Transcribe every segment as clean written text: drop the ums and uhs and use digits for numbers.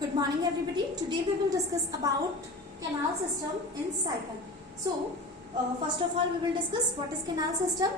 Good morning everybody. Today we will discuss about canal system in cycle. So first of all we will discuss what is canal system.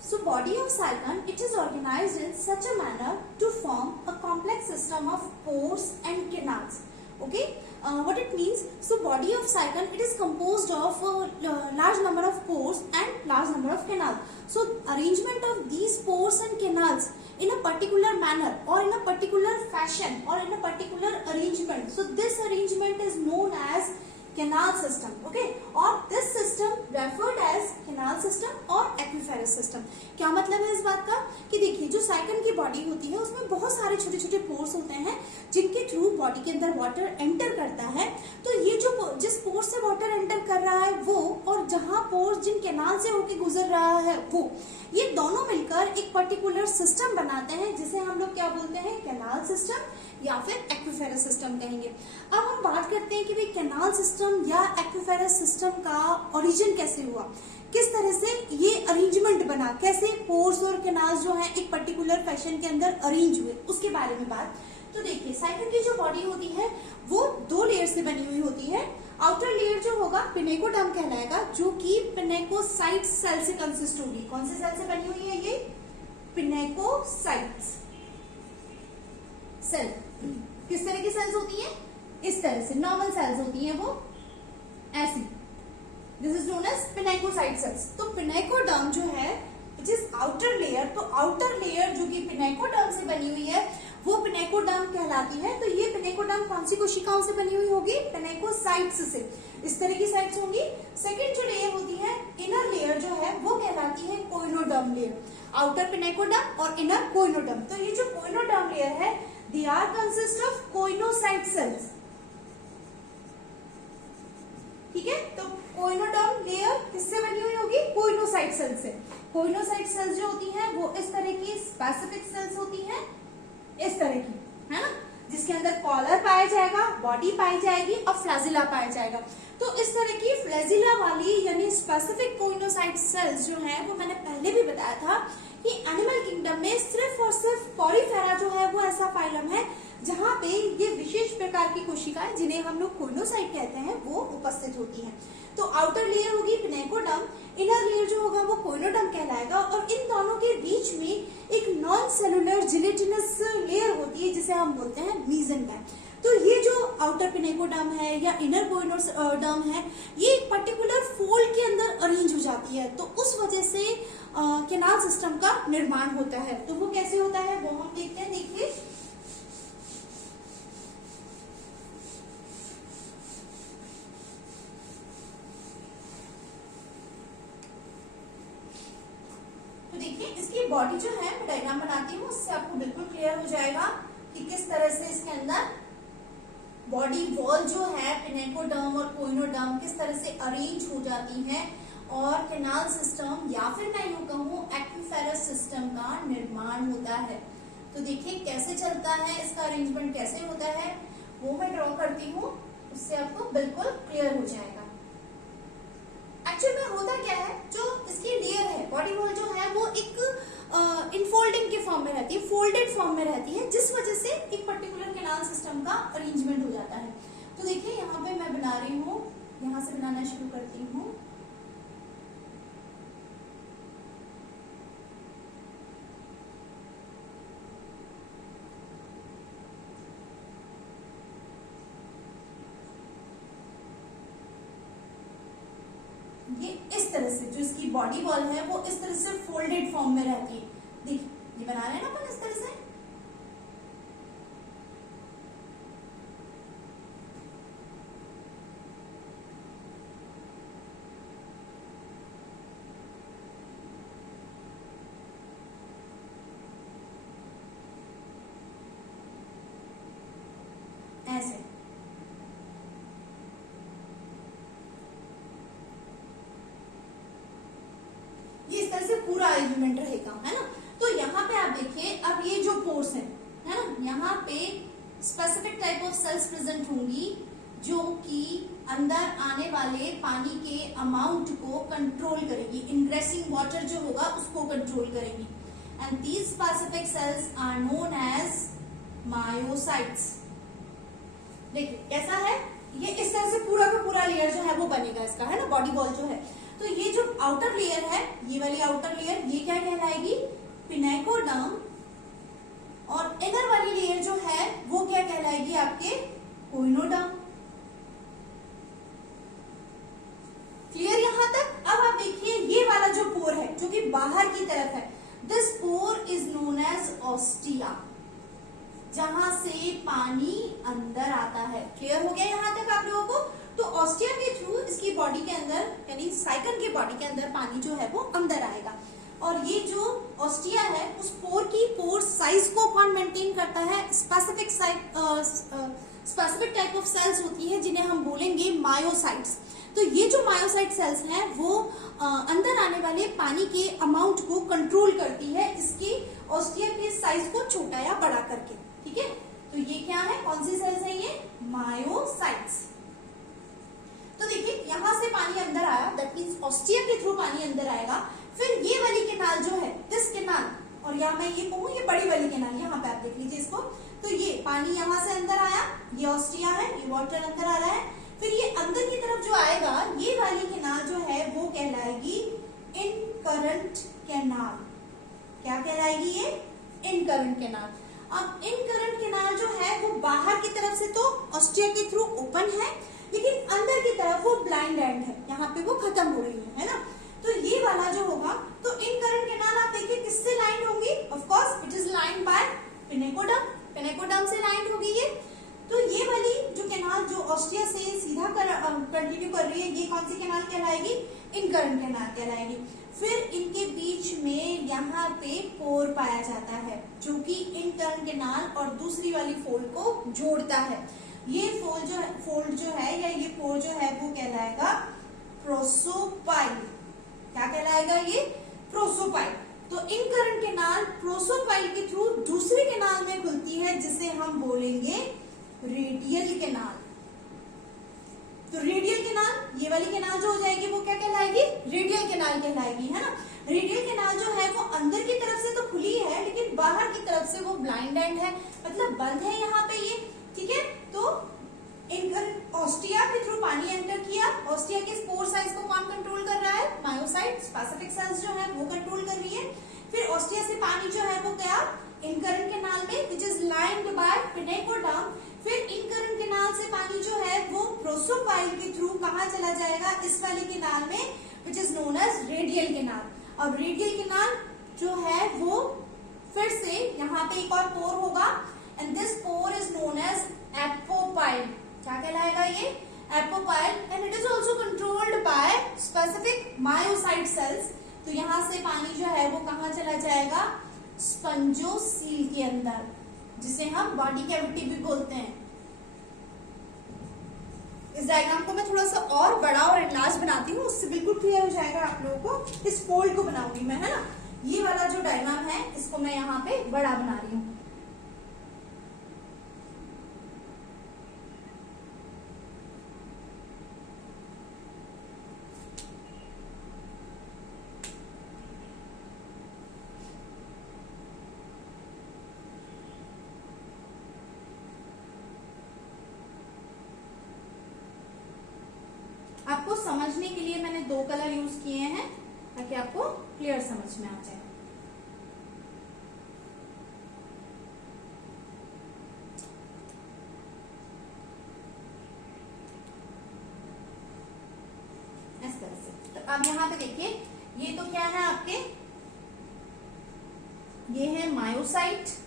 So body of cycle, it is organized in such a manner to form a complex system of pores and canals. Okay, what it means? So body of cycle, it is composed of a large number of pores and large number of canals. So arrangement of these pores and canals in a particular manner or in a particular fashion or in a particular arrangement. So this arrangement is known as canal system. Okay, और this system referred as canal system और एक्विफेरस system. क्या मतलब है इस बात का कि देखिए जो साइकिल की बॉडी होती है उसमें बहुत सारे छोटे छोटे पोर्स होते हैं जिनके थ्रू बॉडी के अंदर वाटर एंटर करता है. तो ये जो जिस पोर से वाटर एंटर कर रहा है वो और जहाँ पोर्स जिन कैनाल से होके गुजर रहा है वो, ये दोनों मिलकर एक पर्टिकुलर सिस्टम बनाते हैं जिसे हम लोग क्या बोलते हैं, कैनाल सिस्टम या फिर एक्विफेरस सिस्टम कहेंगे. अब हम बात करते हैं कि भाई कैनाल सिस्टम या एक्विफेरस सिस्टम का ओरिजिन कैसे हुआ, किस तरह से ये अरेंजमेंट बना, कैसे पोर्स और कैनाल्स जो हैं एक पर्टिकुलर फैशन के अंदर अरेंज हुए, उसके बारे में बात. तो देखिए साइकिल की जो बॉडी होती है वो दो लेयर से बनी हुई होती है. आउटर लेयर जो होगा पिनेकोडर्म कहलाएगा, जो कि पिनेकोसाइट सेल से कंसिस्ट होगी. कौन से सेल से बनी हुई है ये, पिनेकोसाइट सेल. किस तरह की सेल्स होती है, इस तरह से नॉर्मल सेल्स होती हैं वो ऐसी. This is known as pinacocyte cells. तो पिनेकोडर्म जो है इट इज आउटर लेयर. तो आउटर लेयर जो कि पिनेकोडर्म से बनी हुई है वो पिनेकोडर्म कहलाती है. तो ये पिनेकोडर्म कौन सी कोशिकाओं से बनी हुई होगी, पिनेकोसाइट्स से. इस तरह की साइट्स होंगी. सेकेंड जो लेयर होती है इनर लेयर जो है वो कहलाती है कोइनोडर्म लेयर. आउटर पिनेकोडर्म और इनर कोइनोडर्म. तो ये जो कोइनोडर्म लेयर है they are consist of choanocyte cells. ठीक है, तो कोइनोडर्म लेयर किससे बनी हुई होगी, कोइनोसाइट सेल से. कोइनोसाइट सेल्स जो होती हैं वो इस तरह की स्पेसिफिक सेल्स होती हैं, इस तरह की, है ना, जिसके अंदर कॉलर पाया जाएगा, बॉडी पाई जाएगी और फ्लैजिला पाया जाएगा. तो इस तरह की फ्लैजिला वाली यानी स्पेसिफिक कोइनोसाइट सेल्स जो है वो मैंने पहले भी बताया था कि एनिमल किंगडम में सिर्फ और सिर्फ पॉलीफेरा जो है वो ऐसा फाइलम है जहां पे ये विशेष प्रकार की कोशिकाएं जिन्हें हम लोग कोइनोसाइट कहते हैं वो उपस्थित होती हैं. तो आउटर लेयर होगी पिनेकोडर्म, इनर लेयर जो होगा वो कोइनोडर्म कहलाएगा. और इन दोनों के बीच में एक नॉन सेलुलर जिलेटिनस लेयर होती है जिसे हम बोलते हैं मीसेंकाइम. तो ये जो आउटर पिनेकोडर्म है या इनर कोइनोडर्म है ये एक पर्टिकुलर फोल्ड के अंदर अरेंज हो जाती है. तो उस वजह से कैनाल सिस्टम का निर्माण होता है. तो वो कैसे होता है वो हम देखते हैं. देखिए तो देखिए इसकी बॉडी जो है मैं डायग्राम बनाती हूँ, उससे आपको बिल्कुल क्लियर हो जाएगा कि किस तरह से इसके अंदर बॉडी वॉल जो है पिनेकोडर्म और कोइनोडर्म किस तरह से अरेंज हो जाती है और कैनाल सिस्टम या फिर मैं यूं कहूँ एक्विफेरस सिस्टम का निर्माण होता है. तो देखिए कैसे चलता है, इसका अरेंजमेंट कैसे होता है वो मैं ड्रॉ करती हूँ, उससे आपको बिल्कुल क्लियर हो जाएगा. एक्चुअल में होता क्या है, जो इसकी लेयर है बॉडी वॉल जो है वो एक इनफोल्डिंग के फॉर्म में रहती है, फोल्डेड फॉर्म में रहती है, जिस वजह से एक पर्टिकुलर कैनाल सिस्टम का अरेंजमेंट हो जाता है. तो देखिए यहाँ पे मैं बना रही हूँ, यहाँ से बनाना शुरू करती हूँ. ये इस तरह से जो इसकी बॉडी वॉल है वो इस तरह से फोल्डेड फॉर्म में रहती है. देखिए ये बना रहे हैं ना अपन इस तरह से. ऐसे इस तरह से पूरा अरेंजमेंट रहेगा, है ना. तो यहाँ पे आप देखिए अब ये जो पोर्स है ना, यहाँ पे specific type of cells present होंगी जो कि अंदर आने वाले पानी के अमाउंट को कंट्रोल करेगी, इनग्रेसिंग वाटर जो होगा उसको कंट्रोल करेगी. And these specific cells are known as myocytes. देखिए कैसा है, ये इस तरह से पूरा का पूरा लेयर जो है वो बनेगा इसका, है ना, बॉडी वॉल जो है। तो ये जो आउटर लेयर है, ये वाली आउटर लेयर, ये क्या कहलाएगी, पिनेकोडर्म। और इनर वाली लेयर जो है वो क्या कहलाएगी आपके, कोइनोडर्म। क्लियर यहां तक। अब आप देखिए ये वाला जो पोर है जो कि बाहर की तरफ है, this pore is known as ostia, जहां से पानी अंदर आता है। क्लियर हो गया यहां तक आप लोगों को। तो ऑस्टिया के थ्रू इसकी बॉडी के अंदर, यानी साइकन की बॉडी के अंदर पानी जो है वो अंदर आएगा। और ये जो ऑस्टिया है उस पोर की पोर साइज को कौन मेंटेन करता है, स्पेसिफिक टाइप ऑफ सेल्स होती है जिन्हें हम बोलेंगे मायोसाइट्स। तो ये जो मायोसाइट सेल्स हैं वो अंदर आने वाले पानी के अमाउंट को कंट्रोल करती है इसकी ऑस्टिया के साइज को छोटा या बड़ा करके। ठीक है, तो ये क्या है, कौन सी सेल्स है, ये मायोसाइट्स। तो देखिए यहां से पानी अंदर आया, दैट मींस ऑस्टिया के थ्रू पानी अंदर आएगा। फिर ये वाली केनाल जो है, दिस केनाल, और यहाँ मैं ये कहूँ ये बड़ी वाली केनाल, यहाँ पे आप देख लीजिए इसको। तो ये पानी यहाँ से अंदर आया, ये ऑस्टिया है, ये वाटर अंदर आ रहा है। फिर ये अंदर की तरफ जो आएगा, ये वाली केनाल जो है वो कहलाएगी इनकरंट केनाल। क्या कहलाएगी ये, इनकरंट केनाल। अब इनकरंट केनाल जो है वो बाहर की तरफ से तो ऑस्टिया के थ्रू ओपन है, लेकिन अंदर की तरफ वो ब्लाइंड एंड है, यहाँ पे वो खत्म हो रही है ना। तो ये वाला जो होगा, तो इनकरंट केनाल आप देखिए किससे लाइन होंगी, of course it is lined by pinacoderm, pinacoderm से लाइंड होगी ये। तो ये वाली जो केनाल जो ऑस्टिया से सीधा कंटिन्यू कर रही है, ये कौन सी केनाल कहलाएगी, इनकरंट केनाल कहलाएगी। फिर इनके बीच में यहाँ पे पोर पाया जाता है जो कि इनकरंट केनाल और दूसरी वाली फोल्ड को जोड़ता है। ये फोल्ड जो है या ये पोर जो है वो कहलाएगा प्रोसोपाइल। क्या कहलाएगा ये, प्रोसोपाइल। तो इनकरंट केनाल प्रोसोपाइल के थ्रू दूसरी केनाल में खुलती है जिसे हम बोलेंगे रेडियल केनाल। तो रेडियल केनाल, ये वाली केनाल जो हो जाएगी वो क्या कहलाएगी, रेडियल केनाल कहलाएगी, है ना। रेडियल केनाल जो है वो अंदर की तरफ से तो खुली है, लेकिन बाहर की तरफ से वो ब्लाइंड एंड है, मतलब बंद है यहाँ पे ये। ठीक है, तो ऑस्टिया के थ्रू पानी एंटर किया, ऑस्टिया के पोर साइज को कौन कंट्रोल कर रहा है, मायोसाइट, स्पेसिफिक सेल्स जो है वो कंट्रोल कर रही है। फिर ऑस्टिया से पानी जो है वो गया इनकरंट केनाल में, which is lined by pinacoderm. फिर इनकरंट केनाल से पानी जो है वो प्रोसोपाइल के थ्रू कहाँ चला जाएगा, इस वाले केनाल में, which is known as radial canal. अब रेडियल केनाल जो है वो फिर से यहाँ पे एक और पोर होगा, and this pore is known as apopyle. क्या कहलाएगा ये, apopyle, and it is also controlled by specific myocyte cells. तो यहाँ से पानी जो है वो कहाँ चला जाएगा, स्पंजोसील के अंदर, जिसे हम बॉडी कैविटी भी बोलते हैं। इस डायग्राम को मैं थोड़ा सा और बड़ा और एनलार्ज बनाती हूँ, उससे बिल्कुल क्लियर हो जाएगा आप लोगों को। इस फोल्ड को बनाऊंगी मैं, है ना। ये वाला जो डायग्राम है इसको मैं यहाँ पे बड़ा बना रही हूँ। आपको समझने के लिए मैंने दो कलर यूज किए हैं ताकि आपको क्लियर समझ में आ जाए। इस तरह से। तो अब यहाँ पे देखिए, ये तो क्या है आपके, ये है मायोसाइट,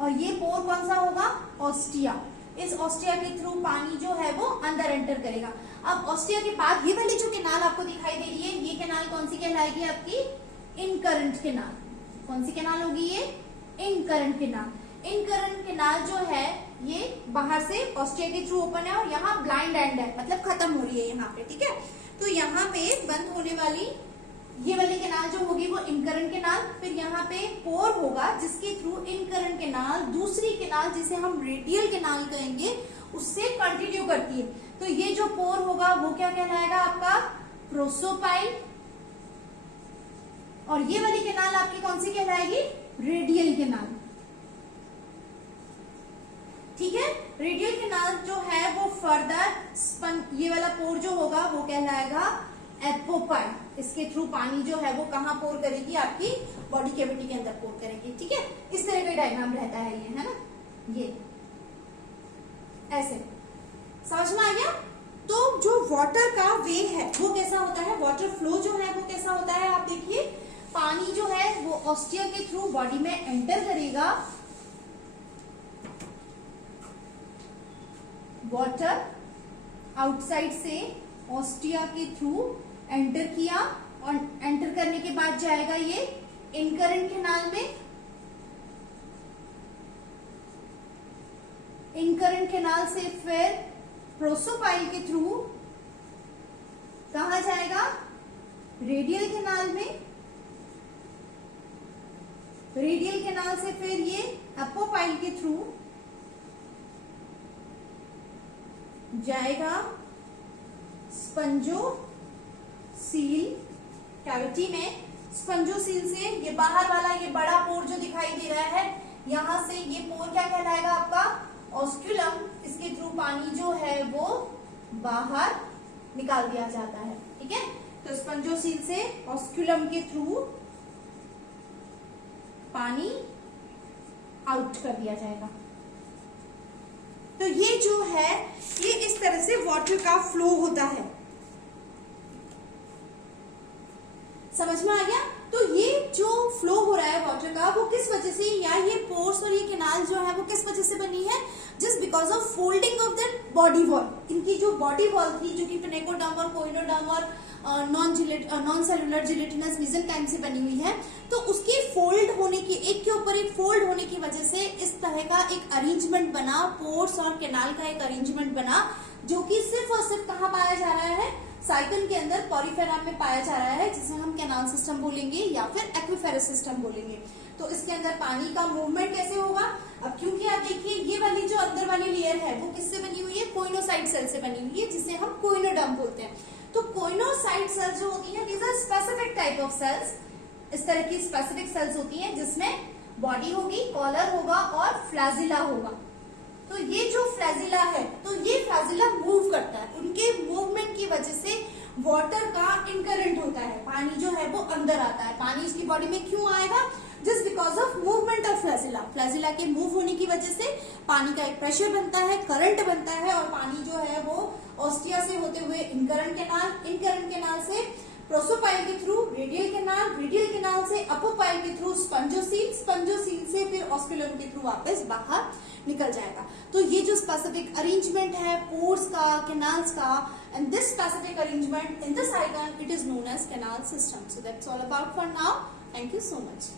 और ये पोर कौन सा होगा, ऑस्टिया। इस ऑस्टिया के थ्रू पानी जो है वो अंदर एंटर करेगा। अब ऑस्टिया के बाद ये वाली जो केनाल आपको दिखाई दे रही है, ये केनाल कौन सी कहलाएगी आपकी, इनकरंट केनाल। कौन सी केनाल होगी ये, इनकरंट केनाल। इनकरंट केनाल जो है ये बाहर से ऑस्टिया के थ्रू ओपन है और यहाँ ब्लाइंड एंड है, मतलब खत्म हो रही है यहाँ पे। ठीक है, तो यहाँ पे बंद होने वाली ये वाली केनाल जो होगी वो इनकरंट केनाल। फिर यहाँ पे पोर होगा जिसके थ्रू इनकरंट केनाल दूसरी केनाल जिसे हम रेडियल केनाल कहेंगे उससे कंटिन्यू करती है। तो ये जो पोर होगा वो क्या कहलाएगा आपका, प्रोसोपाइल, और ये वाली केनाल आपकी कौन सी कहलाएगी, रेडियल केनाल। ठीक है। रेडियल कैनाल जो है वो फर्दर ये वाला पोर जो होगा वो कहलाएगा एपोपाइल। इसके थ्रू पानी जो है वो कहाँ पोर करेगी, आपकी बॉडी कैविटी के अंदर पोर करेगी। ठीक है, इस तरह का डायग्राम रहता है ये, है ना, ये ऐसे समझ में आ गया। तो जो वाटर का वे है वो कैसा होता है, वाटर फ्लो जो है वो कैसा होता है, आप देखिए पानी जो है वो ऑस्टिया के थ्रू बॉडी में एंटर करेगा, वाटर आउटसाइड से ऑस्टिया के थ्रू एंटर किया और एंटर करने के बाद जाएगा ये इनकरेंट कैनाल में, इनकरेंट कैनाल से फिर प्रोसोपाइल के थ्रू कहा जाएगा, रेडियल कैनाल में, रेडियल कैनाल से फिर ये एपोपाइल के थ्रू जाएगा स्पंजो सील कैविटी में। स्पंजो सील से ये बाहर वाला ये बड़ा पोर जो दिखाई दे रहा है, यहां से ये पोर क्या कहलाएगा आपका, ऑस्क्यूलम। इसके थ्रू पानी जो है वो बाहर निकाल दिया जाता है। ठीक है, तो स्पंजो सील से ऑस्क्यूलम के थ्रू पानी आउट कर दिया जाएगा। तो ये जो है ये इस तरह से वाटर का फ्लो होता है, समझ में आ गया। तो ये जो फ्लो हो रहा है वाटर का वो किस वजह से, या ये पोर्स और ये कैनाल जो है वो किस वजह से बनी है, just because of folding of that body wall. इनकी जो बॉडी वॉल थी जो कि पिनेकोडर्म और कोइनोडर्म और नॉन सेलुलर जिलेटिनस मेसेंकाइम से बनी हुई है, तो उसकी फोल्ड होने की, एक के ऊपर एक फोल्ड होने की वजह से इस तरह का एक अरेंजमेंट बना, पोर्स और कैनाल का एक अरेंजमेंट बना, जो कि सिर्फ और सिर्फ कहाँ पाया जा रहा है, साइकन के अंदर पॉरीफेरा में पाया जा रहा है, जिसे हम कैनाल सिस्टम बोलेंगे या फिर एक्विफेरस सिस्टम बोलेंगे। तो इसके अंदर पानी का मूवमेंट कैसे होगा, अब क्योंकि आप देखिए ये वाली जो अंदर वाली लेयर है वो किससे बनी हुई है, कोइनोसाइट सेल से बनी हुई है, जिसे हम कोइनोडर्म बोलते हैं। तो कोइनोसाइट सेल्स जो होती है, these are specific type of cells. इस तरह की स्पेसिफिक सेल्स होती हैं जिसमें बॉडी होगी, कॉलर होगा और फ्लैजिला होगा। तो ये जो फ्लैजिला है, तो ये फ्लैजिला मूव करता है, उनके मूवमेंट की वजह से वाटर का इनकरेंट होता है, पानी जो है वो अंदर आता है। पानी इसकी बॉडी में क्यों आएगा, just because of movement of flagella. Flagella के मूव होने की वजह से पानी का एक प्रेशर बनता है, करंट बनता है, और पानी जो है वो ऑस्टिया से होते हुए इनकरेंट कैनाल, इनकरेंट कैनाल से प्रोसोपाइल के through radial canal, radial canal से अपोपाइल के थ्रू स्पंजोसील, स्पंजोसील से फिर ऑस्क्यूलम के थ्रू वापस बाहर निकल जाएगा। तो ये जो स्पेसिफिक अरेंजमेंट है पोर्स का, कैनाल्स का, and this specific arrangement in the sycon, it is known as canal system. So that's all about for now. Thank you so much.